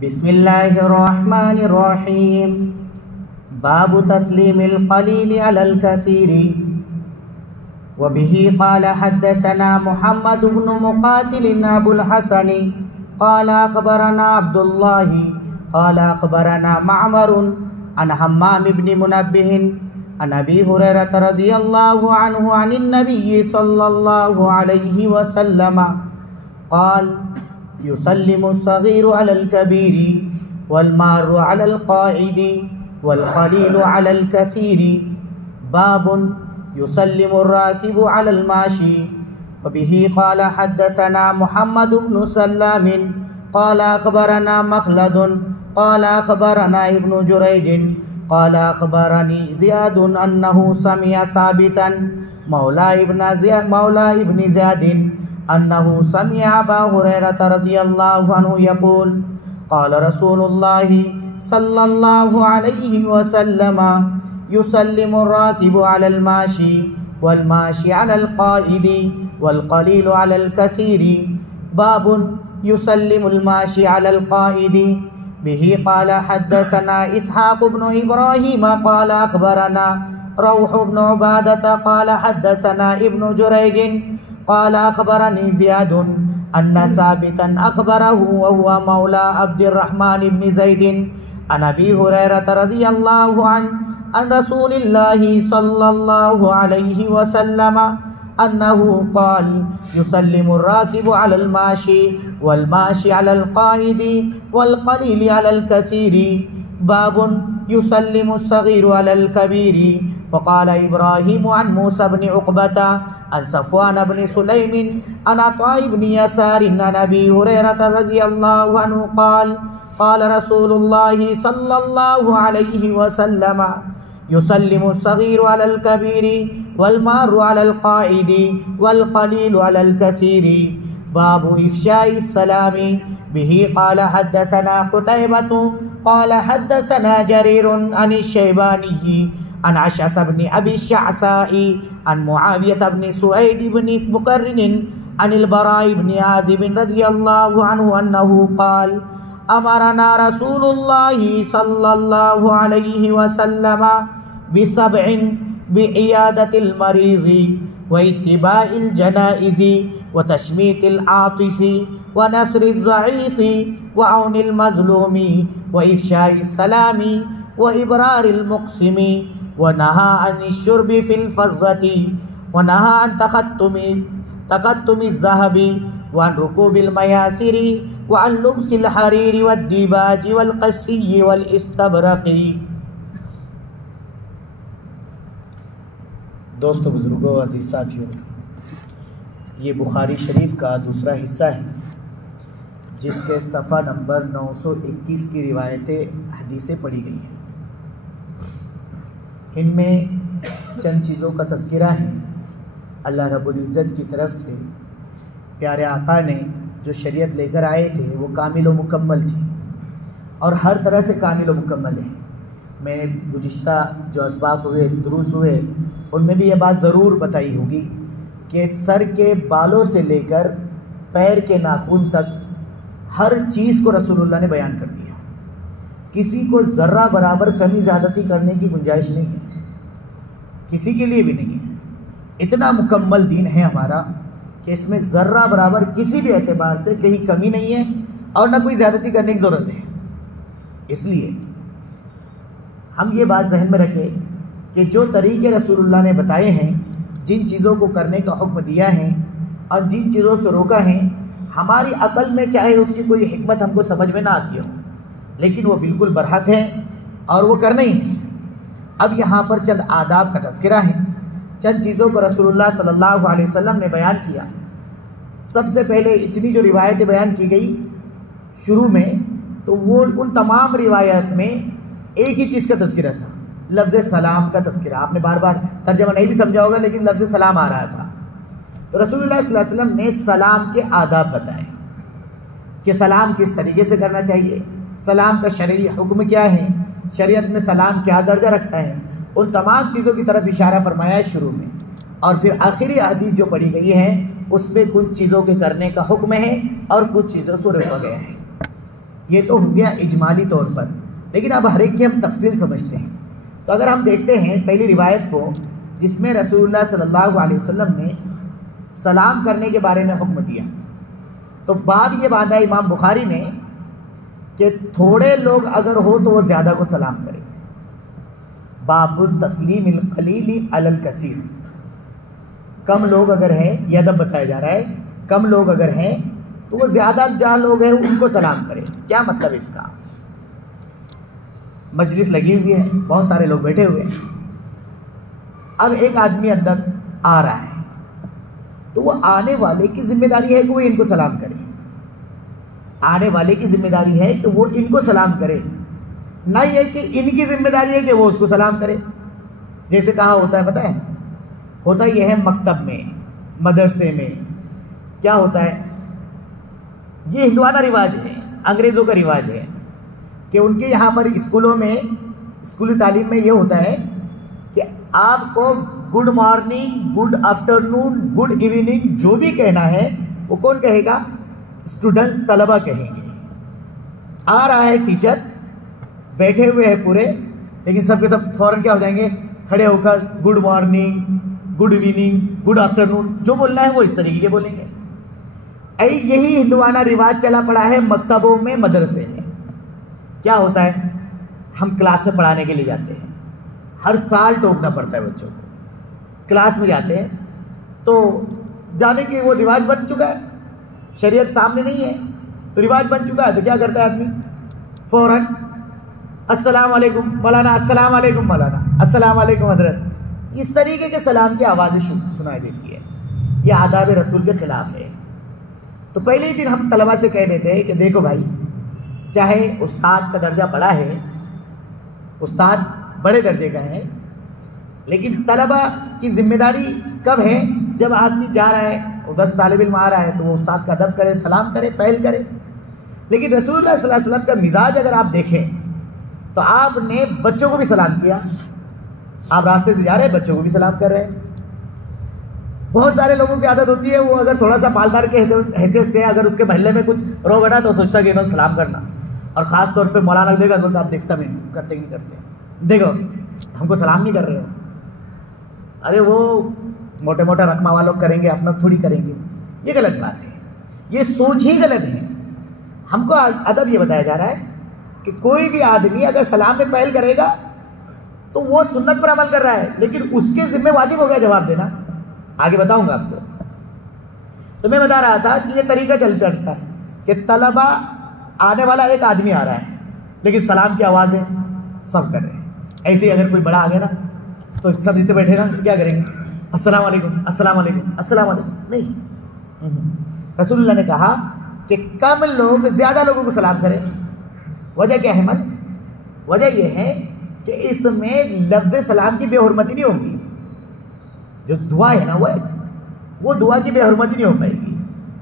बिस्मिल्लाहिर्रहमानिर्रहीम। बाबु तस्लीमिल क़लील अलल कसीरी। व बिही क़ाल हद्दसना मुहम्मद इब्न मुक़ातिल अबुल हसन क़ाल अख़बरना अब्दुल्लाह क़ाल अख़बरना मअमर अन हम्माम इब्न मुनब्बिह अन अबी हुरैरह रज़ियल्लाहु अन्हु अनिन नबी सल्लल्लाहु अलैहि वसल्लम क़ाल युसल्लिमु सग़ीरु अलल कबीरी वल मारु अलल क़ाइदी वल क़लीलु अलल कसीरी। बाबुन युसल्लिमु राकिबु अलल माशी। व बिही क़ाल हद्दसना मुहम्मद इब्न सल्लाम क़ाल अख़बरना मख़लदुन क़ाल अख़बरना इब्न जुरैज क़ाल अख़बरनी ज़ियाद अन्नहु समिअ साबितन मौला इब्न ज़ियाद अन्नहु समिअ अबा हुरैरह रज़ियल्लाहु अन्हु यक़ूल क़ाल रसूलुल्लाहि सल्लल्लाहु अलैहि वसल्लम युसल्लिमु राकिबु अलल माशी वल माशी अलल क़ाइदी वल क़लीलु अलल कसीरी। बाबुन युसल्लिमुल माशी अलल क़ाइदी। बिही क़ाल हद्दसना इसहाक़ इब्न इब्राहीम क़ाल अख़बरना रौह इब्न उबादह क़ाल हद्दसना इब्न जुरैज क़ाल अख़बरनी ज़ियाद अन्ना साबितन अख़बरहु व हुवा मौला अब्दुर्रहमान इब्न ज़ैद अन अबी हुरैरह रज़ियल्लाहु अन रसूलिल्लाहि सल्लल्लाहु अलैहि वसल्लम अन्नहु क़ाल युसल्लिमु राकिबु अलल माशी वल माशी अलल क़ाइदी वल क़लील अलल कसीरी। बाबुन युसल्लिमु सग़ीरु अलल कबीरी। फ़क़ाल इब्राहीम अन मूसा बिन उक़बत अन सफ़वान बिन सुलैम अन अता बिन यसार अन अबी हुरैरह रज़ियल्लाहु अन्हु क़ाल क़ाल रसूलुल्लाहि सल्लल्लाहु अलैहि वसल्लम युसल्लिमु सग़ीरु अलल कबीरी वल मारु अलल क़ाइदी वल क़लीलु अलल कसीरी। बाबु इफ़शाइ सलामी। बिही क़ाल हद्दसना क़ुतैबतु क़ाल हद्दसना जरीर अन शैबानी अन अशअस बिन अबी शअसाई अन मुआवियह बिन सुअैद बिन मुक़र्रिन अनिल बरा बिन आज़िब रज़ियल्लाहु अन्हु अन्नहु क़ाल अमरना रसूलुल्लाहि सल्लल्लाहु अलैहि वसल्लम बिसब्इन बिइयादतिल मरीज़ि व इत्तिबाइल जनाइज़ि व तशमीतिल आतिसी व नस्रिज़ ज़ईफ़ी व औनिल मज़लूमी व इफ़शाइस सलामी व इबरारिल मुक़सिमी व नहा अनिश शुर्बि फ़िल फ़ज़्ज़ति व नहा अन तक़त्तुमि ज़हबी व अन रुकूबिल मयासिरी व अन लुब्सिल हरीरी व दीबाजी वल क़स्सी वल इस्तबरक़ी। दोस्तों, बुज़ुर्गों, अज़ीज़ साथियों, ये बुखारी शरीफ का दूसरा हिस्सा है जिसके सफ़ा नंबर 921 की रिवायतें हदीसें पढ़ी गई हैं। इनमें चंद चीज़ों का तज़किरा है। अल्लाह रब्बुल इज़्ज़त की तरफ से प्यारे आका ने जो शरीयत लेकर आए थे वो कामिल व मुकम्मल थी और हर तरह से कामिल व मुकम्मल है। मैंने गुज़िश्ता जो असबाक हुए, दुरूस हुए, उनमें भी ये बात ज़रूर बताई होगी कि सर के बालों से लेकर पैर के नाखून तक हर चीज़ को रसूलुल्लाह ने बयान कर दिया। किसी को ज़र्रा बराबर कमी ज़्यादती करने की गुंजाइश नहीं है, किसी के लिए भी नहीं है। इतना मुकम्मल दीन है हमारा कि इसमें ज़र्रा बराबर किसी भी एतबार से कहीं कमी नहीं है और ना कोई ज़्यादती करने की ज़रूरत है। इसलिए हम ये बात जहन में रखें कि जो तरीक़े रसूलुल्लाह ने बताए हैं, जिन चीज़ों को करने का हुक्म दिया है और जिन चीज़ों से रोका है, हमारी अक़ल में चाहे उसकी कोई हिकमत हमको समझ में ना आती हो, लेकिन वो बिल्कुल बरहक है और वो करना ही है। अब यहाँ पर चंद आदाब का तज़किरा है, चंद चीज़ों को रसूलुल्लाह सल्लल्लाहु अलैहि वसल्लम ने बयान किया। सबसे पहले इतनी जो रिवायतें बयान की गई शुरू में, तो वो उन तमाम रिवायत में एक ही चीज़ का तज़किरा था, लफ्ज़ सलाम का तज़किरा। आपने बार बार तर्जमा नहीं भी समझा होगा, लेकिन लफ्ज़ सलाम आ रहा था। तो रसूलुल्लाह सल्लल्लाहु अलैहि वसल्लम ने सलाम के आदाब बताए कि सलाम किस तरीके से करना चाहिए, सलाम का शरई हुक्म क्या है, शरीयत में सलाम क्या दर्जा रखता है। उन तमाम चीज़ों की तरफ इशारा फरमाया शुरू में, और फिर आखिरी हदीस जो पढ़ी गई है उसमें कुछ चीज़ों के करने का हुक्म है और कुछ चीज़ों से रोका गया है। ये तो हो गया इजमाली तौर पर, लेकिन अब हर एक की हम तफसील समझते हैं। तो अगर हम देखते हैं पहली रिवायत को, जिसमें रसूलुल्लाह सल्लल्लाहु अलैहि वसल्लम ने सलाम करने के बारे में हुक्म दिया, तो बाब ये बांधा इमाम बुखारी ने कि थोड़े लोग अगर हो तो वो ज़्यादा को सलाम करें। बाबुल तस्लीमिल कलीली अलल कसीर, कम लोग अगर हैं, यह अदब बताया जा रहा है, कम लोग अगर हैं तो वो ज़्यादा जहाँ लोग हैं उनको सलाम करें। क्या मतलब इसका? मजलिस लगी हुई है, बहुत सारे लोग बैठे हुए हैं, अब एक आदमी अंदर आ रहा है, तो वो आने वाले की जिम्मेदारी है कि वो इनको सलाम करे। आने वाले की जिम्मेदारी है कि वो इनको सलाम करे, ना ये कि इनकी जिम्मेदारी है कि वो उसको सलाम करे। जैसे कहा होता है, पता है, होता यह है मकतब में, मदरसे में क्या होता है, ये हिंदुआना रिवाज है, अंग्रेज़ों का रिवाज है कि उनके यहाँ पर स्कूलों में, स्कूली तालीम में ये होता है कि आपको good morning, good afternoon, good evening जो भी कहना है वो कौन कहेगा? स्टूडेंट्स, तलबा कहेंगे। आ रहा है टीचर, बैठे हुए हैं पूरे, लेकिन सबके सब फौरन क्या हो जाएंगे, खड़े होकर good morning, good evening, good afternoon, जो बोलना है वो इस तरीके के बोलेंगे। यही हिंदुआना रिवाज चला पड़ा है मकतबों में, मदरसे में। क्या होता है, हम क्लास में पढ़ाने के लिए जाते हैं, हर साल टोकना पड़ता है बच्चों को। क्लास में जाते हैं तो जाने की वो रिवाज बन चुका है, शरीयत सामने नहीं है तो रिवाज बन चुका है, तो क्या करता है आदमी, फौरन अस्सलाम वालेकुम मौलाना, अस्सलाम वालेकुम मौलाना, अस्सलाम वालेकुम हजरत, इस तरीके के सलाम की आवाज़ें सुनाई देती है। ये आदाब रसूल के खिलाफ है। तो पहले ही दिन हम तलबा से कह देते हैं कि देखो भाई, चाहे उस्ताद का दर्जा बड़ा है, उस्ताद बड़े दर्जे का है, लेकिन तलबा की जिम्मेदारी कब है? जब आदमी जा रहा है, उधर से तालिब इल्म आ रहा है, तो वो उस्ताद का अदब करे, सलाम करे, पहल करे। लेकिन रसूलुल्लाह सल्लल्लाहु अलैहि वसल्लम का मिजाज अगर आप देखें तो आपने बच्चों को भी सलाम किया। आप रास्ते से जा रहे हैं, बच्चों को भी सलाम कर रहे हैं। बहुत सारे लोगों की आदत होती है, वो अगर थोड़ा सा मालदार के हैसियत से अगर उसके महल्ले में कुछ रो बैठा तो सोचता कि इन्होंने सलाम करना, और ख़ास तौर पे मौलाना देगा तो आप देखता भी नहीं, करते ही नहीं करते, देखो हमको सलाम नहीं कर रहे हो। अरे वो मोटे मोटे रकमा वालों करेंगे, अपना थोड़ी करेंगे, ये गलत बात है, ये सोच ही गलत है। हमको अदब ये बताया जा रहा है कि कोई भी आदमी अगर सलाम में पहल करेगा तो वो सुन्नत पर अमल कर रहा है, लेकिन उसके जिम्मे वाजिब हो गया जवाब देना। आगे बताऊंगा आपको। तो मैं बता रहा था कि ये तरीका चल पड़ता है कि तलबा, आने वाला एक आदमी आ रहा है, लेकिन सलाम की आवाज़ें सब कर रहे हैं। ऐसे ही अगर कोई बड़ा आ गया ना तो सब जितने बैठे ना तो क्या करेंगे, अस्सलाम वालेकुम, अस्सलाम वालेकुम, अस्सलाम वालेकुम, नहीं। रसूलुल्लाह ने कहा कि कम लोग ज़्यादा लोगों को सलाम करें। वजह क्या है मन? वजह यह है कि इसमें लफ्ज़ सलाम की बेहुरमती नहीं होगी। जो दुआ है ना वो दुआ की बेहुरमती नहीं हो पाएगी,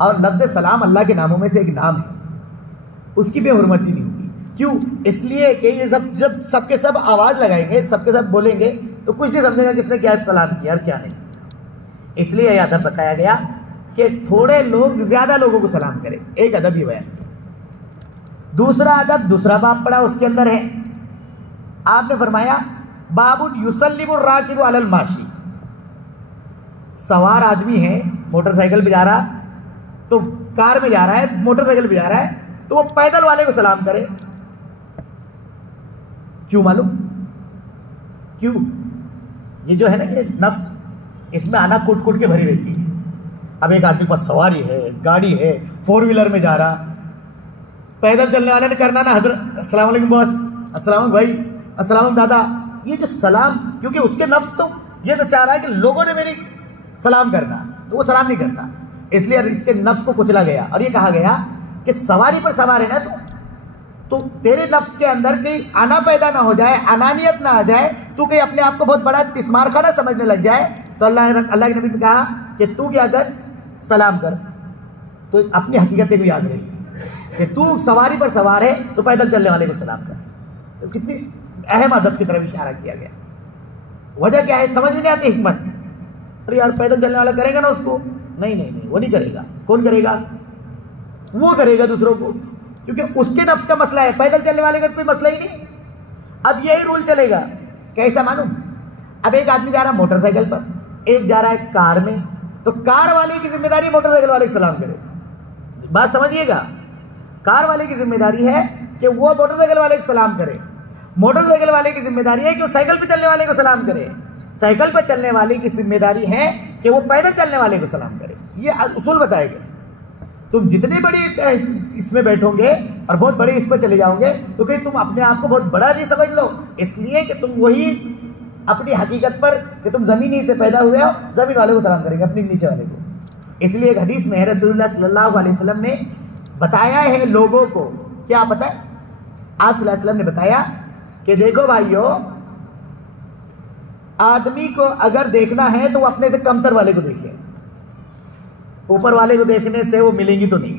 और लफ्ज़ सलाम अल्लाह के नामों में से एक नाम है, उसकी बेहुरमती नहीं होगी। क्यों? इसलिए कि ये जब सबके सब आवाज़ लगाएंगे, सबके सब बोलेंगे, तो कुछ नहीं समझेगा किसने क्या सलाम किया और क्या नहीं। इसलिए यह अदब बताया गया कि थोड़े लोग ज़्यादा लोगों को सलाम करें। एक अदब ये बयान किया। दूसरा अदब, दूसरा बाब पड़ा, उसके अंदर है, आपने फरमाया बाबुल युसल्लिमुर राकिबु अलल माशी। सवार आदमी है, मोटरसाइकिल पे जा रहा, तो कार में जा रहा है, मोटरसाइकिल पे जा रहा है, तो वो पैदल वाले को सलाम करे। क्यों मालूम? क्यों? ये जो है ना, ये नफ्स, इसमें आना कूट कूट के भरी रहती है। अब एक आदमी के पास सवारी है, गाड़ी है, 4 व्हीलर में जा रहा, पैदल चलने वाले ने करना ना, हजरत अस्सलाम वालेकुम बॉस, अस्सलाम भाई, अस्सलाम दादा, ये जो सलाम, क्योंकि उसके नफ्स तो ये तो चाह रहा है कि लोगों ने मेरी सलाम करना, तो वो सलाम नहीं करता, इसलिए इसके नफ्स को कुचला गया। और ये कहा गया कि सवारी पर सवार है ना तो तेरे नफ्स के अंदर कहीं आना पैदा ना हो जाए, अनानियत ना आ जाए, तू कहीं अपने आप को बहुत बड़ा तिस्मार खाना समझने लग जाए। तो अल्लाह के नबी ने कहा कि तू क्या कर, सलाम कर, तो अपनी हकीकत को याद रहेगी कि तू सवारी पर सवार है तो पैदल चलने वाले को सलाम कर। तो कितनी अहम अदब की तरफ इशारा किया गया। वजह क्या है? समझ में नहीं आती हिकमत। अरे यार पैदल चलने वाला करेगा ना उसको, नहीं नहीं नहीं, वो नहीं करेगा। कौन करेगा? वो करेगा दूसरों को। क्योंकि उसके नफ्स का मसला है, पैदल चलने वाले का कोई मसला ही नहीं। अब यही रूल चलेगा। कैसा मालूम? अब एक आदमी जा रहा है मोटरसाइकिल पर, एक जा रहा है कार में, तो कार वाले की जिम्मेदारी मोटरसाइकिल वाले को सलाम करे। बात समझिएगा, कार वाले की जिम्मेदारी है कि वो मोटरसाइकिल वाले को सलाम करे, मोटरसाइकिल वाले की जिम्मेदारी है कि वो साइकिल पर चलने वाले को सलाम करे, साइकिल पर चलने वाले की जिम्मेदारी है कि वो पैदल चलने वाले को सलाम करे। ये उसूल बताए गए। तुम जितने बड़े इसमें बैठोगे और बहुत बड़े इस पर चले जाओगे तो कहीं तुम अपने आप को बहुत बड़ा नहीं समझ लो, इसलिए कि तुम वही अपनी हकीकत पर कि तुम ज़मीनी से पैदा हुए हो, ज़मीन वाले को सलाम करेंगे, अपने नीचे वाले को। इसलिए एक हदीस में रसूलुल्लाह सल्लल्लाहु अलैहि वसल्लम ने बताया है लोगों को, क्या पता है? आप सल्लल्लाहु अलैहि वसल्लम ने बताया कि देखो भाइयों, आदमी को अगर देखना है तो वो अपने से कमतर वाले को देखे, ऊपर वाले को देखने से वो मिलेंगी तो नहीं।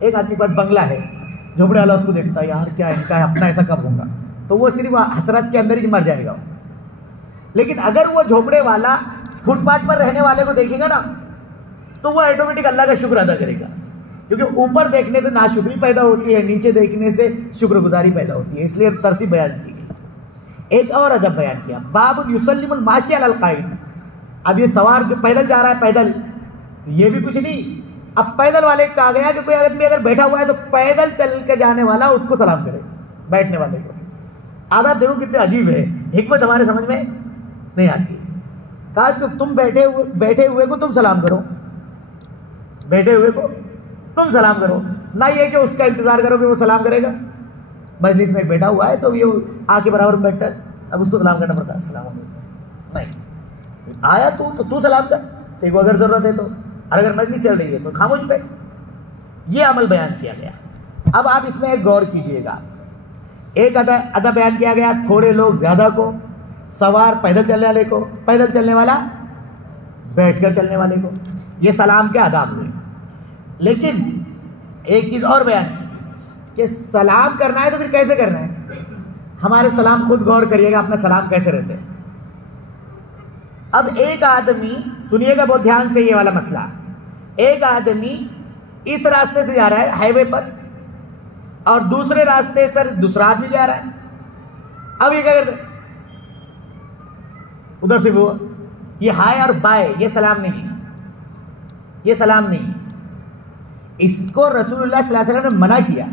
एक आदमी के पास बंगला है, झोपड़े वाला उसको देखता है, यार क्या इनका है, अपना ऐसा कब होगा, तो वो सिर्फ हसरत के अंदर ही मर जाएगा। लेकिन अगर वो झोपड़े वाला फुटपाथ पर रहने वाले को देखेगा ना, तो वो ऑटोमेटिक अल्लाह का शुक्र अदा करेगा, क्योंकि ऊपर देखने से नाशुक्री पैदा होती है, नीचे देखने से शुक्रगुजारी पैदा होती है। इसलिए तरतीब बयान की गई। एक और अदब बयान किया, बाबुल युसल्लिमुल माशी अलल काइद। अब ये सवार जो पैदल जा रहा है, पैदल, तो ये भी कुछ नहीं। अब पैदल वाले कहा गया कि कोई आदमी अगर बैठा हुआ है तो पैदल चल के जाने वाला उसको सलाम करे, बैठने वाले को। आदत देखो कितने अजीब है, हिकमत हमारे समझ में नहीं आती। कहा तो तुम बैठे हुए को तुम सलाम करो, बैठे हुए को तुम सलाम करो, ना ये कि उसका इंतजार करो कि वो सलाम करेगा। मजलिस में बैठा हुआ है तो ये आके बराबर में बैठता है, अब उसको सलाम करना पड़ता है, अस्सलाम वालेकुम। नहीं, आया तो तू सलाम कर, तेरे को अगर जरूरत है तो, और अगर मजलिस चल रही है तो खामोश बैठ। ये अमल बयान किया गया। अब आप इसमें एक गौर कीजिएगा, एक अदा बयान किया गया, थोड़े लोग ज्यादा को, सवार पैदल चलने वाले को, पैदल चलने वाला बैठकर चलने वाले को। ये सलाम के आदाब हुए। लेकिन एक चीज और बयान की कि सलाम करना है तो फिर कैसे करना है। हमारे सलाम, खुद गौर करिएगा अपना सलाम कैसे रहते हैं। अब एक आदमी, सुनिएगा बहुत ध्यान से ये वाला मसला, एक आदमी इस रास्ते से जा रहा है हाईवे पर और दूसरे रास्ते से दूसरा आदमी जा रहा है। अब ये क्या करते, उधर से वो, ये हाय और बाय, ये सलाम नहीं है, ये सलाम नहीं है। इसको रसूलुल्लाह सल्लल्लाहु अलैहि वसल्लम ने मना किया।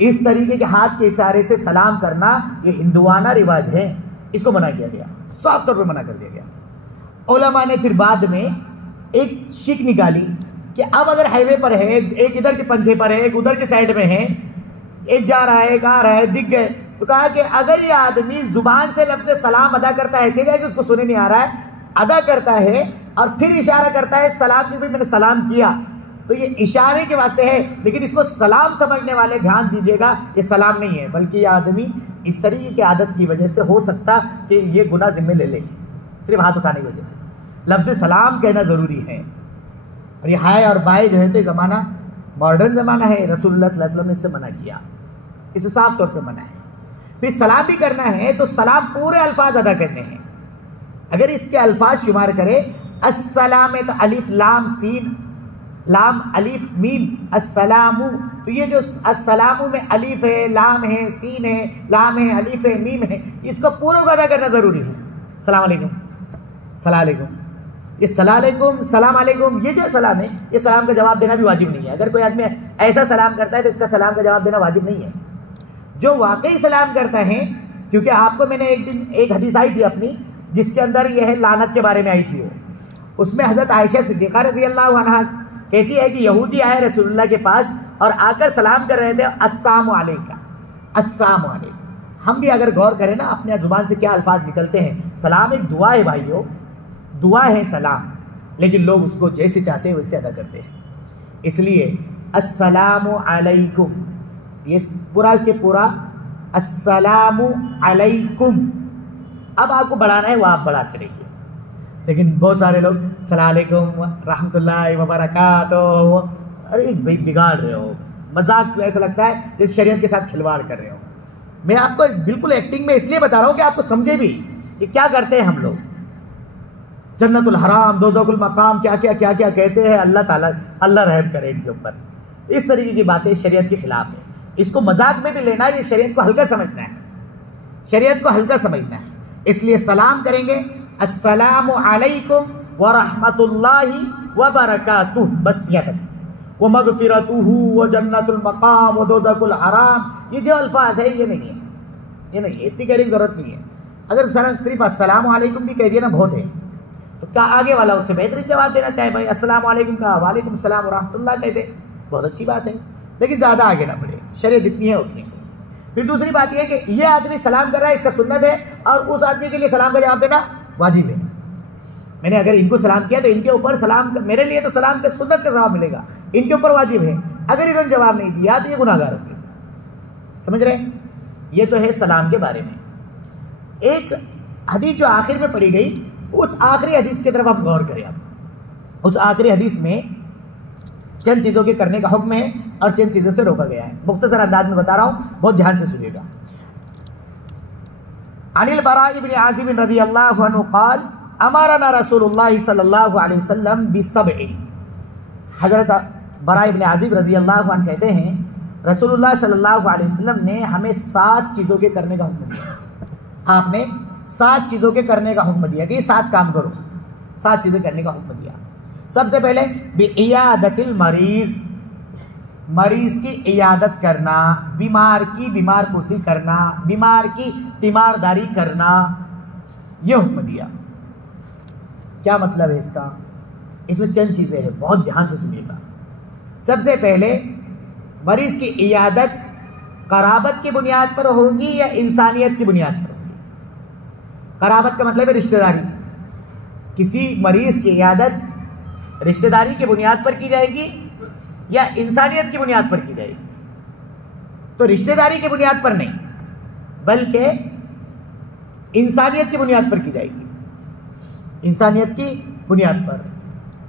इस तरीके के हाथ के इशारे से सलाम करना ये हिंदुआना रिवाज है, इसको मना किया गया, साफ तौर पे मना कर दिया गया। उलमा ने फिर बाद में एक शिक निकाली कि अब अगर हाईवे पर है, एक इधर के पंखे पर है, एक उधर के साइड में है, एक जा रहा है, एक आ रहा है, दिख गए, तो कहा कि अगर ये आदमी जुबान से लफ्ज़ सलाम अदा करता है, चेहरे कि उसको सुने नहीं आ रहा है, अदा करता है और फिर इशारा करता है सलाम की, भी मैंने सलाम किया, तो ये इशारे के वास्ते है। लेकिन इसको सलाम समझने वाले ध्यान दीजिएगा, ये सलाम नहीं है, बल्कि ये आदमी इस तरीके की आदत की वजह से हो सकता कि ये गुनाह जिम्मे ले ले, सिर्फ हाथ उठाने की वजह से। लफ्ज़ सलाम कहना ज़रूरी है। और ये हाय और बाय जो है तो ये ज़माना मॉडर्न ज़माना है, रसूलुल्लाह सल्लल्लाहु अलैहि वसल्लम ने इससे मना किया, इसे साफ तौर पर मना है। फिर सलाम भी करना है तो सलाम पूरे अल्फाज अदा करने हैं। अगर इसके अल्फाज शुमार करें, अस्सलाम है तो अलिफ लाम सीन, लाम अलिफ मीम, अस्सलामु, तो ये जो अस्सलामु में अलिफ है, लाम है, सीन है, लाम है, अलिफ है, मीम है, इसको पूरा को अदा करना ज़रूरी है। सलाम अलैकुम, सलाम अलैकुम, ये सलाम अलैकुम, सलाम अलैकुम, ये जो सलाम है, ये सलाम का जवाब देना भी वाजिब नहीं है। अगर कोई आदमी ऐसा सलाम करता है तो इसका सलाम का जवाब देना वाजिब नहीं है। जो वाकई सलाम करता है, क्योंकि आपको मैंने एक दिन एक हदीस आई थी अपनी, जिसके अंदर यह लानत के बारे में आई थी, उसमें हज़रत आयशा सिद्दीक़ा रज़ी अल्लाह अन्हा कहती है कि यहूदी आए रसूलुल्लाह के पास और आकर सलाम कर रहे थे, अस्सलामु अलैका, अस्सलामु अलैका। हम भी अगर गौर करें ना अपने ज़ुबान से क्या अल्फाज निकलते हैं। सलाम एक दुआ है भाइयों, दुआ है सलाम, लेकिन लोग उसको जैसे चाहते हैं वैसे अदा करते हैं। इसलिए अस्सलामु अलैकुम, ये पूरा के पूरा अस्सलामु अलैकुम। अब आपको बढ़ाना है वो आप बढ़ाते रहिए, लेकिन बहुत सारे लोग सलाम अलैकुम रहमतुल्लाहि व बरकातुहू, अरे भाई बिगाड़ रहे हो, मजाक, ऐसा लगता है जिस शरीयत के साथ खिलवाड़ कर रहे हो। मैं आपको बिल्कुल एक्टिंग में इसलिए बता रहा हूँ कि आपको समझे भी कि क्या करते हैं हम लोग। जन्नतुल हराम, दोज़खुल मकाम, क्या क्या क्या क्या कहते हैं। अल्लाह ताला, अल्लाह रहम करे इनके ऊपर। इस तरीके की बातें शरीयत के खिलाफ है। इसको मजाक में भी लेना, ये शरीयत को हल्का समझना है, शरीयत को हल्का समझना है। इसलिए सलाम करेंगे अस्सलामु अलैकुम व रहमतुल्लाहि व बरकातुहू, बस यह व मगफिरतुहू व जन्नतुल मकाम व दोज़खुल हराम, ये जो अल्फाज है ये नहीं है, ये नहीं है, इतनी कहने की जरूरत नहीं है। अगर सिर्फ अस्सलामु अलैकुम भी कह दिया ना बहुत है, तो क्या आगे वाला उससे बेहतरीन जवाब देना चाहे, भाई अस्सलामु अलैकुम का वालेकुम सलाम व रहमतुल्लाह कह दे, बहुत अच्छी बात है, लेकिन ज़्यादा आगे ना बढ़े, शरीयत जितनी है उतनी है। फिर दूसरी बात यह है कि ये आदमी सलाम कर रहा है, इसका सुन्नत है, और उस आदमी के लिए सलाम का जवाब देना वाजिब है। मैंने अगर इनको सलाम किया तो इनके ऊपर सलाम, मेरे लिए तो सलाम के सुन्नत का जवाब मिलेगा, इनके ऊपर वाजिब है। अगर इन्होंने जवाब नहीं दिया तो ये गुनाहगार होंगे, समझ रहे? ये तो है सलाम के बारे में। एक हदीस जो आखिर में पढ़ी गई, उस आखिरी हदीस की तरफ आप गौर करें। आप उस आखिरी हदीस में चंद चीज़ों के करने का हुक्म है और चंद चीज़ों से रोका गया है। मुख्तसर अंदाज में बता रहा हूँ, बहुत ध्यान से सुनिएगा। अनिल बरा इब्न आज़िब रज़ियल्लाहु अन्हु क़ाल अमरना रसूलुल्लाह सल्लल्लाहु अलैहि वसल्लम बिसब्इन। हज़रत बरा इब्न आज़िब रज़ियल्लाहु अन्हु कहते हैं रसूलुल्लाह सल्लल्लाहु अलैहि वसल्लम ने हमें 7 चीज़ों के करने का हुक्म दिया। आपने 7 चीज़ों के करने का हुक्म दिया कि 7 काम करो, 7 चीज़ें करने का हुक्म दिया। सबसे पहले बिइयादतिल मरीज़, मरीज़ की इयादत करना, बीमार की बीमार पुरसी करना, बीमार की तीमारदारी करना, यह हुक्म दिया। क्या मतलब है इसका? इसमें चंद चीज़ें हैं, बहुत ध्यान से सुनिएगा। सबसे पहले मरीज़ की इयादत कराबत की बुनियाद पर होगी या इंसानियत की बुनियाद पर होगी? कराबत का मतलब है रिश्तेदारी। किसी मरीज़ की इयादत रिश्तेदारी की बुनियाद पर की जाएगी या इंसानियत की बुनियाद पर की जाएगी? तो रिश्तेदारी की बुनियाद पर नहीं, बल्कि इंसानियत की बुनियाद पर की जाएगी। इंसानियत की बुनियाद पर।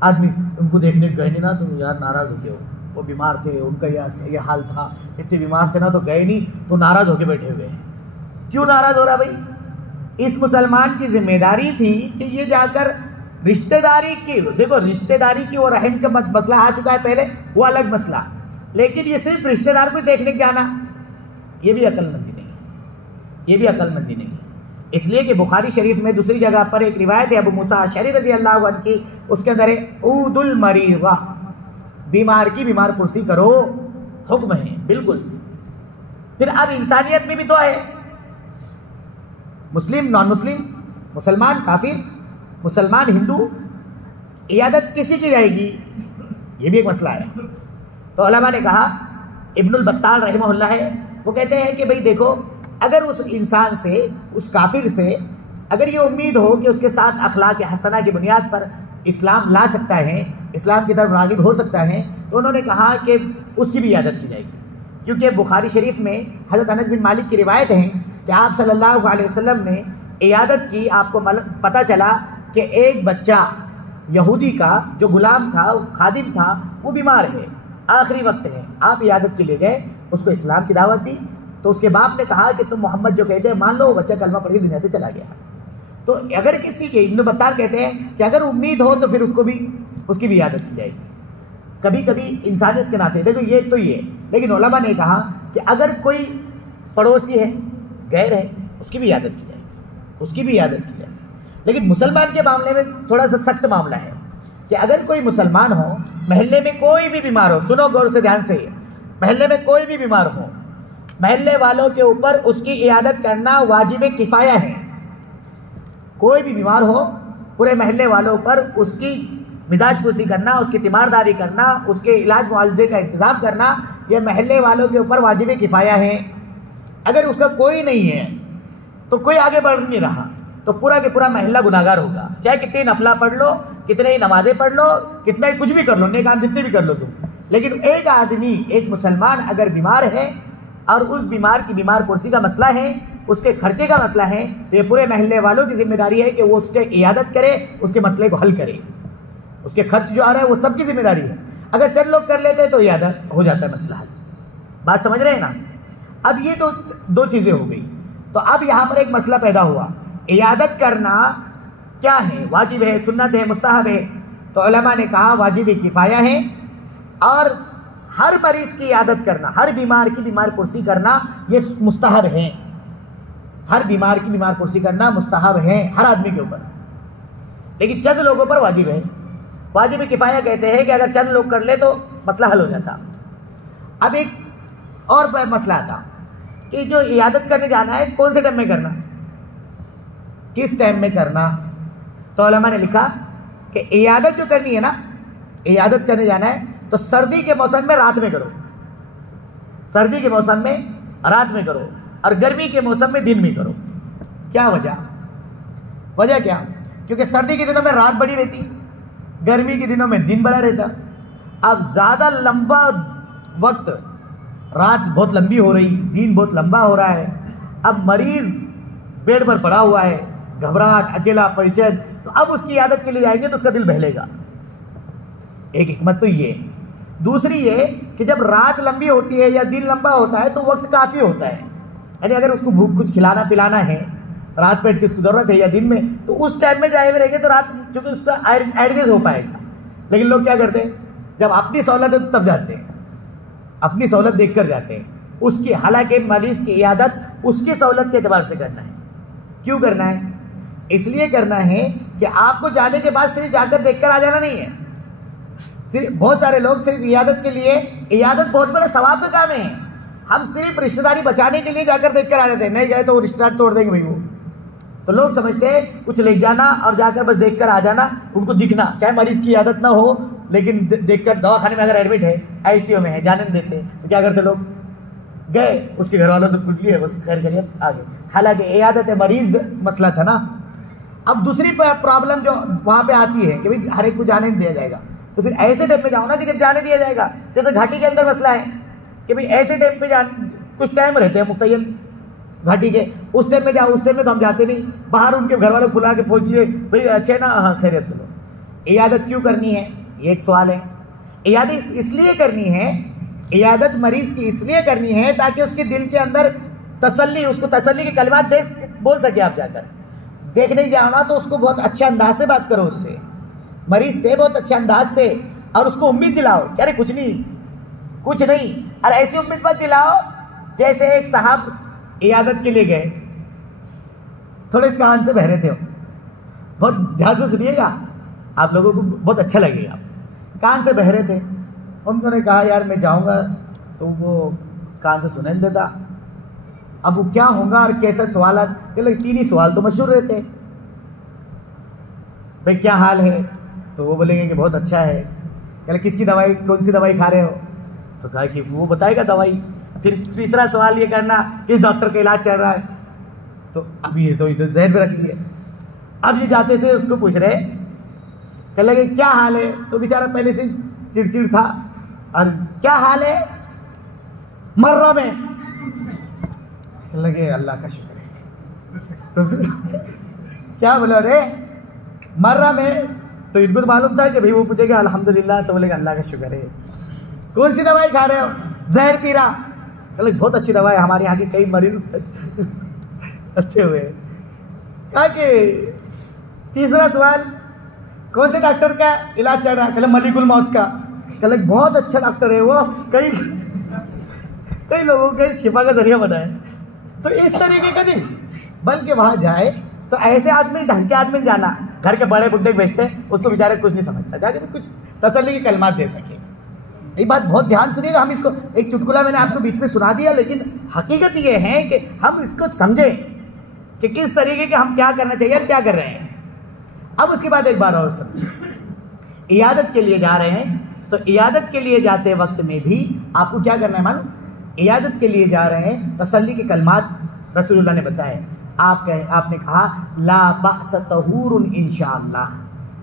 आदमी उनको देखने गए नहीं ना तो यार नाराज़ हो गए, हो वो बीमार थे, उनका ये हाल था, इतने बीमार थे ना तो गए नहीं, तो नाराज़ होकर बैठे हुए हैं। क्यों नाराज़ हो रहा भाई? इस मुसलमान की जिम्मेदारी थी कि ये जाकर रिश्तेदारी की, देखो रिश्तेदारी की वो रहम का मसला आ चुका है पहले, वो अलग मसला, लेकिन ये सिर्फ रिश्तेदार को देखने जाना, ये भी अक्लमंदी नहीं है, ये भी अक्लमंदी नहीं है। इसलिए कि बुखारी शरीफ में दूसरी जगह पर एक रिवायत है अबू मूसा अशअरी रज़ियल्लाहु अन्हु की, उसके अंदर है ऊदुल मरीज़ा, बीमार की बीमार कुर्सी करो, हुक्म है बिल्कुल। फिर अब इंसानियत में भी तो है, मुस्लिम नॉन मुस्लिम, मुसलमान काफिर, मुसलमान हिंदू, इयादत किसकी की जाएगी? ये भी एक मसला है। तो उलमा ने कहा, इब्नुल बत्ताल रहमहुल्लाह है, वो कहते हैं कि भाई देखो, अगर उस इंसान से, उस काफिर से अगर ये उम्मीद हो कि उसके साथ अखलाक हसना की बुनियाद पर इस्लाम ला सकता है, इस्लाम की तरफ रागिब हो सकता है, तो उन्होंने कहा कि उसकी भी इयादत की जाएगी। क्योंकि बुखारी शरीफ में हज़रत अनस बिन मालिक की रिवायत है कि आप सल्लल्लाहु अलैहि वसल्लम ने इयादत की। आपको पता चला कि एक बच्चा यहूदी का जो गुलाम था, खादिम था, वो बीमार है, आखिरी वक्त है, आप इयादत के लिए गए, उसको इस्लाम की दावत दी, तो उसके बाप ने कहा कि तुम मोहम्मद जो कहते हैं मान लो, वो बच्चा कलमा पढ़ के दुनिया से चला गया। तो अगर किसी के, इब्न बत्ताल कहते हैं कि अगर उम्मीद हो तो फिर उसको भी, उसकी भी इयादत की जाएगी। कभी कभी इंसानियत के नाते, देखो ये तो ये, लेकिन उलमा ने कहा कि अगर कोई पड़ोसी है, गैर है, उसकी भी इयादत की जाएगी, उसकी भी इयादत की जाएगी। लेकिन मुसलमान के मामले में थोड़ा सा सख्त मामला है कि अगर कोई मुसलमान हो, महल्ले में कोई भी बीमार हो, सुनो गौर से ध्यान से, महल्ले में कोई भी बीमार हो, महल्ले वालों के ऊपर उसकी इयादत करना वाजिब किफ़ाया है। कोई भी बीमार हो, पूरे महल्ले वालों पर उसकी मिजाज पुरसी करना, उसकी तीमारदारी करना, उसके इलाज मुआवजे का इंतज़ाम करना, यह महल्ले वालों के ऊपर वाजिब किफ़ाया है। अगर उसका कोई नहीं है तो कोई आगे बढ़ नहीं रहा, तो पूरा के पूरा महल्ला गुनाहगार होगा। चाहे कितनी नफला पढ़ लो, कितने ही नमाजें पढ़ लो, कितना ही कुछ भी कर लो, नेक काम जितने भी कर लो तुम, लेकिन एक आदमी, एक मुसलमान अगर बीमार है और उस बीमार की बीमार कुर्सी का मसला है, उसके खर्चे का मसला है, तो ये पूरे महल्ले वालों की जिम्मेदारी है कि वो उसके इयादत करे, उसके मसले को हल करे। उसके खर्च जो आ रहा है वो सबकी जिम्मेदारी है। अगर चंद लोग कर लेते हैं तो इयादत हो जाता है मसला हल। बात समझ रहे हैं ना? अब ये तो 2 चीज़ें हो गई। तो अब यहाँ पर एक मसला पैदा हुआ, इयादत करना क्या है, वाजिब है, सुन्नत है, मुस्तहब है? तो उलमा ने कहा वाजिब किफ़ाया है और हर मरीज की इयादत करना, हर बीमार की बीमार पुरसी करना ये मुस्तहब है। हर बीमार की बीमार पुरसी करना मुस्तहब है हर आदमी के ऊपर, लेकिन चंद लोगों पर वाजिब है। वाजिब किफ़ाया कहते हैं कि अगर चंद लोग कर ले तो मसला हल हो जाता। अब एक और मसला आता कि जो इयादत करने जाना है कौन से टाइम में करना, किस टाइम में करना। तो उलमा ने लिखा कि इयादत जो करनी है ना, इयादत करने जाना है तो सर्दी के मौसम में रात में करो, सर्दी के मौसम में रात में करो, और गर्मी के मौसम में दिन में करो। क्या वजह क्या? क्योंकि सर्दी के दिनों में रात बड़ी रहती, गर्मी के दिनों में दिन बड़ा रहता। अब ज़्यादा लंबा वक्त, रात बहुत लंबी हो रही, दिन बहुत लंबा हो रहा है, अब मरीज बेड पर पड़ा हुआ है, घबराहट, अकेला, परिचय, तो अब उसकी इयादत के लिए जाएंगे तो उसका दिल बहलेगा। एक हिकमत तो ये। दूसरी ये कि जब रात लंबी होती है या दिन लंबा होता है तो वक्त काफ़ी होता है, यानी अगर उसको भूख कुछ खिलाना पिलाना है, रात पेट की उसकी ज़रूरत है या दिन में, तो उस टाइम में जाए हुए रहेंगे तो रात चूँकि उसका एडजस्ट हो पाएगा। लेकिन लोग क्या करते हैं, जब अपनी सहूलत है तब जाते हैं, अपनी सहूलत देख कर जाते हैं उसकी। हालांकि मरीज़ की इयादत उसकी सहूलत के एतबार से करना है। क्यों करना है? इसलिए करना है कि आपको जाने के बाद सिर्फ जाकर देख कर आ जाना नहीं है। सिर्फ बहुत सारे लोग सिर्फ इयादत के लिए, इयादत बहुत बड़ा सवाब का काम है, हम सिर्फ रिश्तेदारी बचाने के लिए जाकर देख कर आ जाते हैं, नहीं गए तो वो रिश्तेदार तोड़ देंगे भाई वो। तो लोग समझते हैं कुछ ले जाना और जाकर बस देख कर आ जाना, उनको दिखना, चाहे मरीज़ की आदत ना हो, लेकिन देखकर दवाखाने में अगर एडमिट है, आईसीयू में है, जाने नहीं देते, तो क्या करते लोग, गए उसके घर वालों से पूछ लिए, बस खैर करिए आगे। हालांकि इयादत मरीज़ मसला था ना। अब दूसरी प्रॉब्लम जो वहाँ पे आती है कि भाई हर एक को जाने नहीं दिया जाएगा, तो फिर ऐसे टाइम पे जाओ ना कि जब जाने दिया जाएगा। जैसे घाटी के अंदर मसला है कि भाई ऐसे टाइम पे कुछ टाइम रहते हैं मुतय्यन घाटी के, उस टाइम में जाओ, उस टाइम में तो हम जाते नहीं, बाहर उनके घर वालों खुला के पूछ लिए भाई अच्छे ना, हाँ खैरियत, चलो। इयादत क्यों करनी है, ये एक सवाल है। इयादत इसलिए करनी है, इयादत मरीज़ की इसलिए करनी है ताकि उसके दिल के अंदर तसल्ली, उसको तसल्ली के कलिमात बोल सके। आप जाकर देखने जाना तो उसको बहुत अच्छे अंदाज से बात करो, उससे मरीज से बहुत अच्छे अंदाज से, और उसको उम्मीद दिलाओ कि अरे कुछ नहीं, कुछ नहीं। और ऐसी उम्मीद मत दिलाओ जैसे एक साहब इयादत के लिए गए, थोड़े कान से बहरे थे, बहुत ध्यान से सुनिएगा, आप लोगों को बहुत अच्छा लगेगा। कान से बहरे थे, उन्होंने कहा यार मैं जाऊंगा, तो वो कान से सुने नहीं देता। अब वो क्या होगा और कैसे सवाल, तीन ही सवाल तो मशहूर रहते हैं, भाई क्या हाल है, तो वो बोलेंगे कि बहुत अच्छा है। कहले किसकी दवाई, कौन सी दवाई खा रहे हो, तो कहा कि वो बताएगा दवाई। फिर तीसरा सवाल ये करना किस डॉक्टर का इलाज चल रहा है, तो अब ये तो इधर जहन में रख लिए। अब ये जाते से उसको पूछ रहे, कह लगे क्या हाल है, तो बेचारा पहले से चिड़चिड़ था, और क्या हाल है, मर्रा में, लगे अल्लाह का शुक्र है। तो क्या बोला रे, मर्रा में, तो इनको तो मालूम था कि भाई वो पूछेगा अल्हम्दुलिल्लाह, तो बोलेगा अल्लाह का शुक्र है। कौन सी दवाई खा रहे हो, जहर पी रहा, बोले बहुत अच्छी दवाई, हमारे यहाँ के कई मरीज अच्छे हुए। कहा कि तीसरा सवाल कौन से डॉक्टर का इलाज चल रहा है, कहले मलिकुल मौत का, कहले बहुत अच्छा डॉक्टर है वो, कई लोगों के शिफा का जरिया बना है। तो इस तरीके का नहीं, बल्कि वहाँ जाए तो ऐसे आदमी, ढंग के आदमी जाना, घर के बड़े बुड्ढे भेजते, उसको बेचारे कुछ नहीं समझता, जाके कुछ तसल्ली की कलमात दे सके। ये बात बहुत ध्यान सुनिएगा, हम इसको एक चुटकुला मैंने आपको बीच में सुना दिया, लेकिन हकीकत ये है कि हम इसको समझें कि किस तरीके के हम क्या करना चाहिए और क्या कर रहे हैं। अब उसके बाद एक बार और समझिए, इयादत के लिए जा रहे हैं, तो इयादत के लिए जाते वक्त में भी आपको क्या करना है मालूम, इयादत के लिए जा रहे हैं, तसल्ली के कलमात रसूलुल्लाह ने बताए। आपने कहा ला बास तहूरुन इंशाअल्लाह,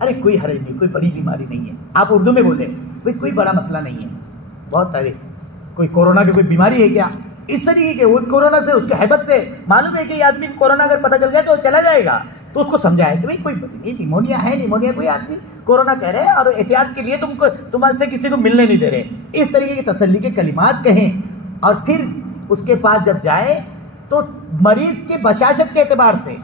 अरे कोई हर्ज नहीं, कोई बड़ी बीमारी नहीं है। आप उर्दू में बोले भाई कोई बड़ा मसला नहीं है, बहुत सारे, कोई कोरोना की कोई बीमारी है क्या, इस तरीके के। वो कोरोना से, उसके हैबत से मालूम है कि आदमी को कोरोना अगर पता चल गया तो चला जाएगा, तो उसको समझाए कि भाई कोई निमोनिया है, निमोनिया कोई आदमी कोरोना कह रहे हैं और एहतियात के लिए तुमसे किसी को मिलने नहीं दे रहे, इस तरीके की तसल्ली के कलिमात कहें। और फिर उसके पास जब जाए तो मरीज की बशाशत के एतबार से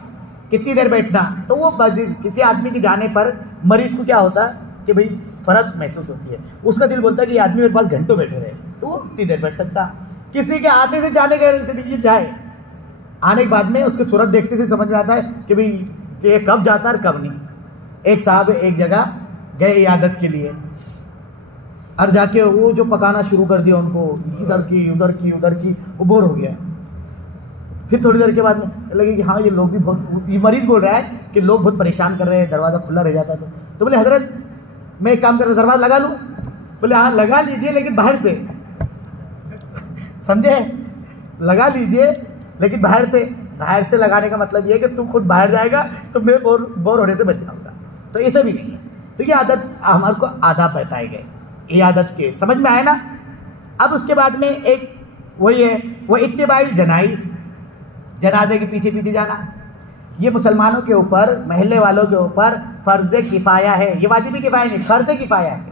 कितनी देर बैठना, तो वो किसी आदमी के जाने पर मरीज को क्या होता है कि भाई फ़र्क महसूस होती है, उसका दिल बोलता है कि ये आदमी मेरे पास घंटों बैठे रहे, तो वो उतनी देर बैठ सकता। किसी के आते से जाने के ये जाए, आने के बाद में उसकी सूरत देखते से समझ में आता है कि भाई ये कब जाता है और कब नहीं। एक साहब एक जगह गए इयादत के लिए, और जाके वो जो पकाना शुरू कर दिया उनको, इधर की उधर की उधर की, वो बोर हो गया। फिर थोड़ी देर के बाद में लगे कि हाँ ये लोग भी बहुत, ये मरीज बोल रहा है कि लोग बहुत परेशान कर रहे हैं, दरवाज़ा खुला रह जाता है। तो बोले हजरत मैं एक काम करता, दरवाज़ा लगा लूँ? बोले हाँ लगा लीजिए, लेकिन बाहर से, समझे, लगा लीजिए लेकिन बाहर से। बाहर से लगाने का मतलब ये है कि तू खुद बाहर जाएगा तो मैं बोर होने से बच जाऊँगा। तो ऐसा भी नहीं है। तो ये आदत हमारे को आदाब बताए गए, ये आदत के समझ में आए ना। अब उसके बाद में एक वही है वो इत्तिबाइल जनाइज, जनाजे के पीछे पीछे जाना। ये मुसलमानों के ऊपर, महल्ले वालों के ऊपर फ़र्ज़ किफ़ाया है। ये वाजिबी किफ़ाया नहीं, फ़र्ज़ किफ़ाया है।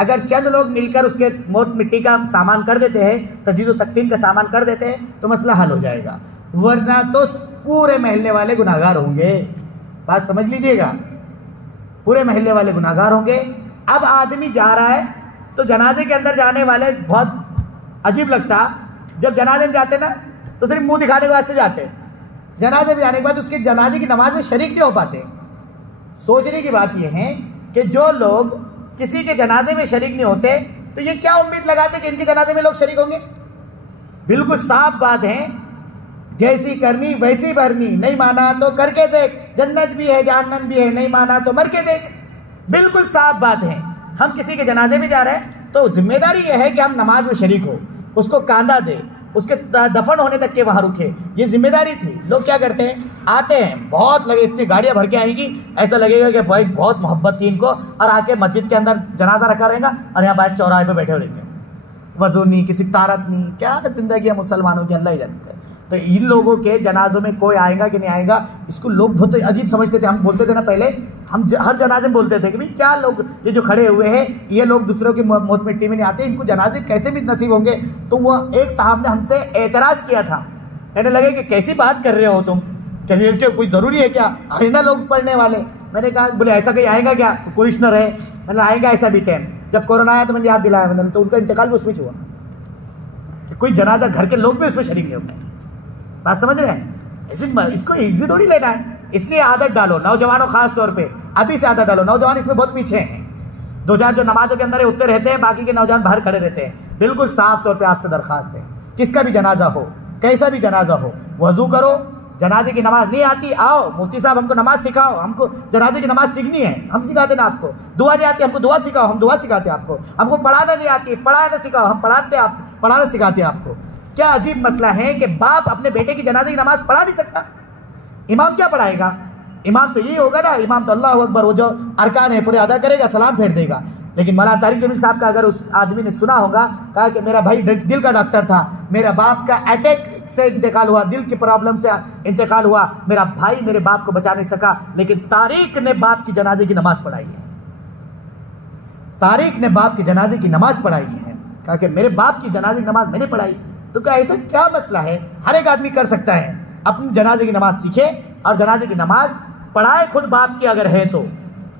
अगर चंद लोग मिलकर उसके मौत मिट्टी का सामान कर देते हैं, तजहीज़ व तकफ़ीन का सामान कर देते हैं, तो मसला हल हो जाएगा, वरना तो पूरे महल्ले वाले गुनाहगार होंगे। बात समझ लीजिएगा, पूरे महल्ले वाले गुनाहगार होंगे। अब आदमी जा रहा है तो जनाजे के अंदर जाने वाले बहुत अजीब लगता, जब जनाजे में जाते ना तो सिर्फ मुंह दिखाने के वास्ते जाते हैं। जनाजे में जाने के बाद उसके जनाजे की नमाज में शरीक नहीं हो पाते। सोचने की बात यह है कि जो लोग किसी के जनाजे में शरीक नहीं होते तो ये क्या उम्मीद लगाते कि इनके जनाजे में लोग शरीक होंगे। बिल्कुल साफ बात है, जैसी करनी वैसी भरनी, नहीं माना तो करके देख, जन्नत भी है जहन्नम भी है, नहीं माना तो मर के देख। बिल्कुल साफ बात है। हम किसी के जनाजे में जा रहे हैं तो जिम्मेदारी यह है कि हम नमाज में शरीक हो, उसको कांधा दे, उसके दफन होने तक के वहाँ रुके, ये जिम्मेदारी थी। लोग क्या करते हैं, आते हैं, बहुत लगे, इतनी गाड़ियाँ भर के आएंगी, ऐसा लगेगा कि भाई बहुत मोहब्बत थी इनको, और आके मस्जिद के अंदर जनाजा रखा रहेगा और यहाँ बाहर चौराहे पे बैठे रहेंगे। वजू नहीं, किसी तारत नहीं, क्या ज़िंदगी है मुसलमानों की, अल्लाह ही जानता है। तो इन लोगों के जनाजों में कोई आएगा कि नहीं आएगा, इसको लोग बहुत अजीब समझते थे। हम बोलते थे ना पहले, हम हर जनाजे में बोलते थे कि भाई क्या लोग ये जो खड़े हुए हैं, ये लोग दूसरों की मौत मिट्टी में नहीं आते, इनको जनाजे कैसे भी नसीब होंगे। तो वह एक साहब ने हमसे एतराज़ किया था, कहने लगे कि कैसी बात कर रहे हो तुम, कहीं कोई ज़रूरी है क्या, आए ना लोग पढ़ने वाले। मैंने कहा, बोले ऐसा कहीं आएगा क्या, क्वेश्चनर है। मैंने आएगा ऐसा भी टाइम, जब कोरोना आया तो मैंने याद दिलाया, मैंने तो उनका इंतकाल भी उसमें हुआ कि कोई जनाजा घर के लोग भी उसमें शरीक नहीं हो पाए। बात समझ रहे हैं, इसको ईजी थोड़ी लेना है। इसलिए आदत डालो, नौजवानों खास तौर पे अभी से आदत डालो। नौजवान इसमें बहुत पीछे हैं, 2000 जो नमाजों के अंदर उतरे रहते हैं, बाकी के नौजवान बाहर खड़े रहते हैं। बिल्कुल साफ तौर पे आपसे दरखास्त है, किसका भी जनाजा हो, कैसा भी जनाजा हो, वजू करो। जनाजे की नमाज नहीं आती, आओ मुफ्ती साहब हमको नमाज सिखाओ, हमको जनाजे की नमाज सीखनी है, हम सिखाते ना आपको। दुआ नहीं आती, हमको दुआ सिखाओ, हम दुआ सिखाते आपको। हमको पढ़ाना नहीं आती, पढ़ाना सिखाओ, हम पढ़ाना सिखाते आपको। क्या अजीब मसला है कि बाप अपने बेटे की जनाजे की नमाज पढ़ा नहीं सकता, इमाम क्या पढ़ाएगा। इमाम तो यही होगा ना, इमाम तो अल्लाह अकबर, वो जो अरकान है पूरे अदा करेगा, सलाम फेर देगा। लेकिन मौलाना तारिक जमील साहब का अगर उस आदमी ने सुना होगा, कहा कि मेरा भाई दिल का डॉक्टर था, मेरा बाप का अटैक से इंतकाल हुआ, दिल की प्रॉब्लम से इंतकाल हुआ, मेरा भाई मेरे बाप को बचा नहीं सका, लेकिन तारिक ने बाप की जनाजे की नमाज पढ़ाई है, तारिक ने बाप की जनाजे की नमाज पढ़ाई है। कहा कि मेरे बाप की जनाजे की नमाज मैंने पढ़ाई। तो क्या ऐसा क्या मसला है, हर एक आदमी कर सकता है, अपनी जनाजे की नमाज सीखे और जनाजे की नमाज पढ़ाए खुद बाप की अगर है तो।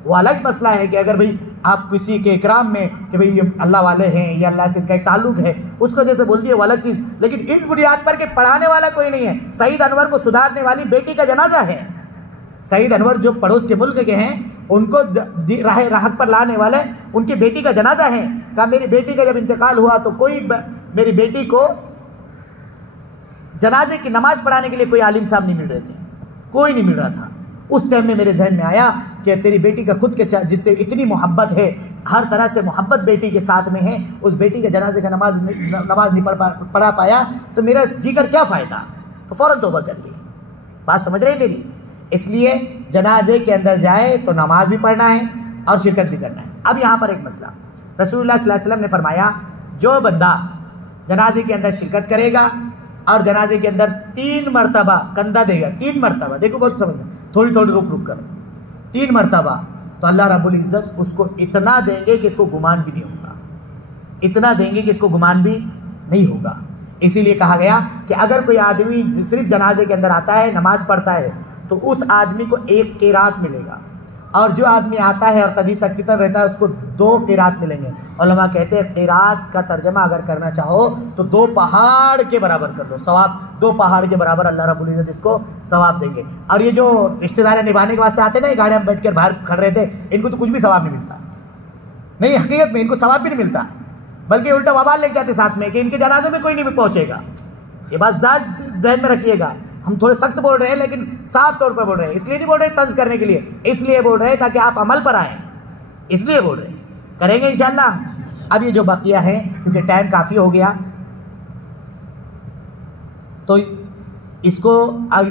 वो अलग मसला है कि अगर भाई आप किसी के इकराम में कि भाई ये अल्लाह वाले हैं, ये अल्लाह से इनका एक ताल्लुक है, उसको जैसे बोल दिए वो अलग चीज़। लेकिन इस बुनियाद पर कि पढ़ाने वाला कोई नहीं है। सईद अनवर को सुधारने वाली बेटी का जनाजा है। सईद अनवर जो पड़ोस के मुल्क के हैं, उनको राह पर लाने वाले उनकी बेटी का जनाजा है। कहा मेरी बेटी का जब इंतकाल हुआ तो कोई मेरी बेटी को जनाजे की नमाज पढ़ाने के लिए कोई आलिम साहब नहीं मिल रहे थे, कोई नहीं मिल रहा था। उस टाइम में मेरे जहन में आया कि तेरी बेटी का खुद के जिससे इतनी मोहब्बत है, हर तरह से मोहब्बत बेटी के साथ में है, उस बेटी के जनाजे का नमाज नहीं पढ़ा पाया तो मेरा जीकर क्या फ़ायदा। तो फ़ौरन तौबा कर ली। बात समझ रहे मेरी। इसलिए जनाजे के अंदर जाए तो नमाज भी पढ़ना है और शिरकत भी करना है। अब यहाँ पर एक मसला, रसूलुल्लाह सल्लल्लाहु अलैहि वसल्लम ने फरमाया, जो बंदा जनाजे के अंदर शिरकत करेगा और जनाजे के अंदर 3 मरतबा कंधा देगा, 3 मरतबा, देखो बहुत समझना, थोड़ी थोड़ी रुक कर 3 मरतबा, तो अल्लाह रब्बुल इज़्ज़त उसको इतना देंगे कि इसको गुमान भी नहीं होगा, इतना देंगे कि इसको गुमान भी नहीं होगा। इसीलिए कहा गया कि अगर कोई आदमी सिर्फ जनाजे के अंदर आता है, नमाज पढ़ता है, तो उस आदमी को 1 क़िरात मिलेगा। और जो आदमी आता है और तभी तक फितर रहता है उसको 2 क़िरात मिलेंगे। उलमा कहते हैं क़िरात का तर्जमा अगर करना चाहो तो 2 पहाड़ के बराबर कर लो, सवाब 2 पहाड़ के बराबर अल्लाह रब्बुल इज़्ज़त इसको सवाब देंगे। और ये जो रिश्तेदार निभाने के वास्ते आते ना, गाड़ी में बैठ कर बाहर खड़े रहते, इनको तो कुछ भी सवाब नहीं मिलता, नहीं हकीकत में इनको सवाब भी नहीं मिलता, बल्कि उल्टा वबाल लेके जाते साथ में कि इनके जनाजे में कोई नहीं पहुंचेगा। ये बात ज़हन में रखिएगा। हम थोड़े सख्त बोल रहे हैं लेकिन साफ तौर पर बोल रहे हैं, इसलिए नहीं बोल रहे तंज करने के लिए, इसलिए बोल रहे हैं ताकि आप अमल पर आएँ, इसलिए बोल रहे हैं। करेंगे इंशाअल्लाह। अब ये जो बकिया है, क्योंकि टाइम काफ़ी हो गया, तो इसको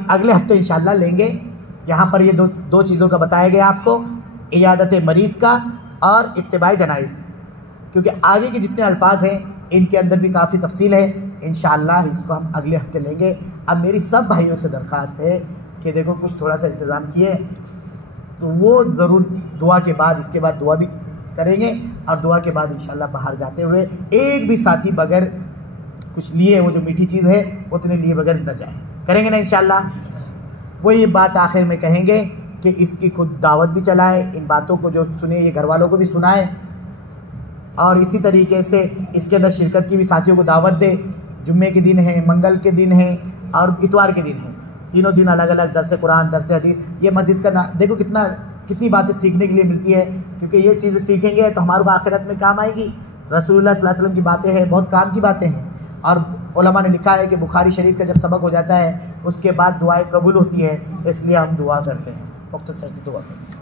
अगले हफ्ते इंशाअल्लाह लेंगे। यहाँ पर ये दो चीज़ों का बताया गया आपको, इयादत मरीज़ का और इत्तिबाई जनाइज़, क्योंकि आगे के जितने अल्फाज हैं इनके अंदर भी काफ़ी तफसील है। इंशाअल्लाह इसको हम अगले हफ्ते लेंगे। अब मेरी सब भाइयों से दरख्वास्त है कि देखो कुछ थोड़ा सा इंतज़ाम किए तो वो ज़रूर दुआ के बाद, इसके बाद दुआ भी करेंगे और दुआ के बाद इंशाअल्लाह बाहर जाते हुए एक भी साथी बगैर कुछ लिए, वो जो मीठी चीज़ है उतने लिए बगैर न जाए। करेंगे ना इंशाअल्लाह। वो ये बात आखिर में कहेंगे कि इसकी खुद दावत भी चलाए, इन बातों को जो सुने ये घर वालों को भी सुनाए, और इसी तरीके से इसके अंदर शिरकत की भी साथियों को दावत दे। जुम्मे के दिन है, मंगल के दिन है और इतवार के दिन है, तीनों दिन अलग अलग दरस कुरान, दरस हदीस, ये मस्जिद का देखो कितनी बातें सीखने के लिए मिलती है, क्योंकि ये चीज़ें सीखेंगे तो हमारे को आखिरत में काम आएगी। रसूलुल्लाह सल्लल्लाहु अलैहि वसल्लम की बातें हैं, बहुत काम की बातें हैं। और उलमा ने लिखा है कि बुखारी शरीफ का जब सबक हो जाता है उसके बाद दुआएं कबूल होती है, इसलिए हम दुआ करते हैं। मुख्तसर से दुआ करते हैं।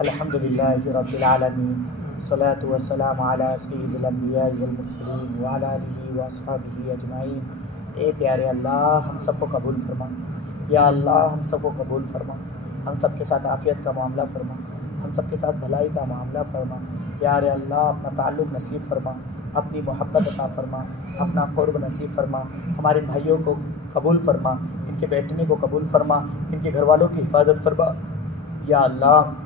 अल्हम्दुलिल्लाहि रब्बिल आलमीन, सलातु वस्सलामु अला सय्यिदिल अंबिया वल मुरसलीन व अला आलिहि व अस्हाबिहि अजमाइन। ए प्यारे अल्लाह, हम सबको कबूल फरमा, या अल्लाह हम सबको कबूल फरमा, हम सब के साथ आफ़ियत का मामला फरमा, हम सब के साथ भलाई का मामला फरमा। यार अल्लाह अपना ताल्लुक़ नसीब फरमा, अपनी मोहब्बत अता फरमा, अपना क़ुर्ब नसीब फरमा, हमारे भाइयों को कबूल फरमा, इनके बैठने को कबूल फरमा, इनके घर वालों की हिफाजत फरमा। या अल्लाह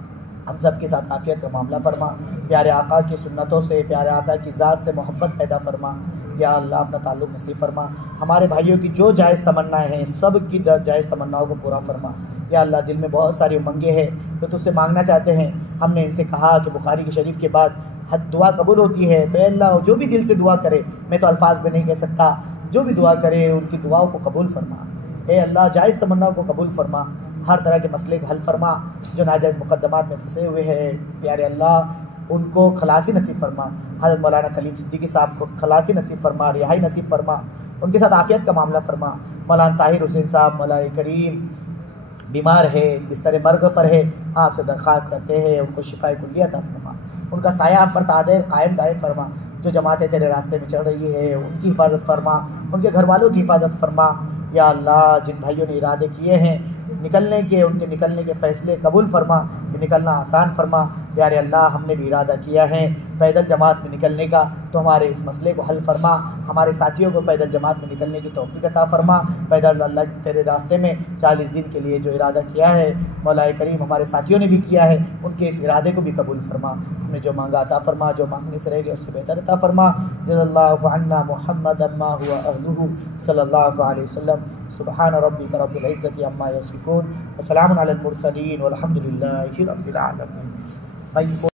हम सब के साथ आफ़ियत का मामला फरमा, प्यारे आका की सुन्नतों से, प्यारे आका की ज़ात से मोहब्बत पैदा फरमा। या अल्लाह अपना ताल्लुक़ नसीब फरमा, हमारे भाइयों की जो जायज़ तमन्नाएँ हैं सब की जायज़ तमन्नाओं को पूरा फरमा। या अल्लाह दिल में बहुत सारी उमंगें हैं जो तुझसे मांगना चाहते हैं। हमने इनसे कहा कि बुखारी की शरीफ के बाद दुआ कबूल होती है, तो अल्लाह जो भी दिल से दुआ करे, मैं तो अल्फाज में नहीं कह सकता, जो भी दुआ करे उनकी दुआओं को कबूल फरमा। ए अल्लाह जायज़ तमन्नाओं को कबूल फरमा, हर तरह के मसले का हल फरमा। जो नाजायज़ मुकद्दमात में फंसे हुए हैं प्यारे अल्लाह उनको खलासी नसीब फरमा। हज़रत मौलाना कलीम सिद्दीकी साहब को खलासी नसीब फरमा, रिहाई नसीब फरमा, उनके साथ आफ़ियत का मामला फरमा। मौलाना ताहिर हुसैन साहब मौलाए करीम बीमार है, बिस्तर मर्ग पर है, आपसे दरख्वास्त करते हैं उनको शिफाए कुल्लिया अता फरमा, उनका साया आप पर तादेर कायम दायम फरमा। जो जमातें तेरे रास्ते में चल रही है उनकी हिफाजत फरमा, उनके घर वालों की हिफाजत फरमा। या अल्लाह जिन भाइयों ने इरादे किए हैं निकलने के, उनके निकलने के फ़ैसले कबूल फरमा, निकलना आसान फरमा। यार अल्लाह हमने भी इरादा किया है पैदल जमात में निकलने का, तो हमारे इस मसले को हल फरमा, हमारे साथियों को पैदल जमात में निकलने की तौफीक अता फरमा। पैदल अल्लाह तेरे रास्ते में 40 दिन के लिए जो इरादा किया है मौलाए करीम हमारे साथियों ने भी किया है, उनके इस इरादे को भी कबूल फरमा। हमने जो मांगा अता फरमा, जो मांगने से रह गया उससे बेहतर अता फरमा। जज़ल्लाहु अन्ना मुहम्मद अम्मा हुआ अहलुहु सल्लल्लाहु अलैहि वसल्लम। सुब्हान रब्बिका रब्बिल इज़्ज़ति अम्मा यसिफून व सलामुन अलल मुरसलीन वल्हम्दुलिल्लाहि रब्बिल आलमीन।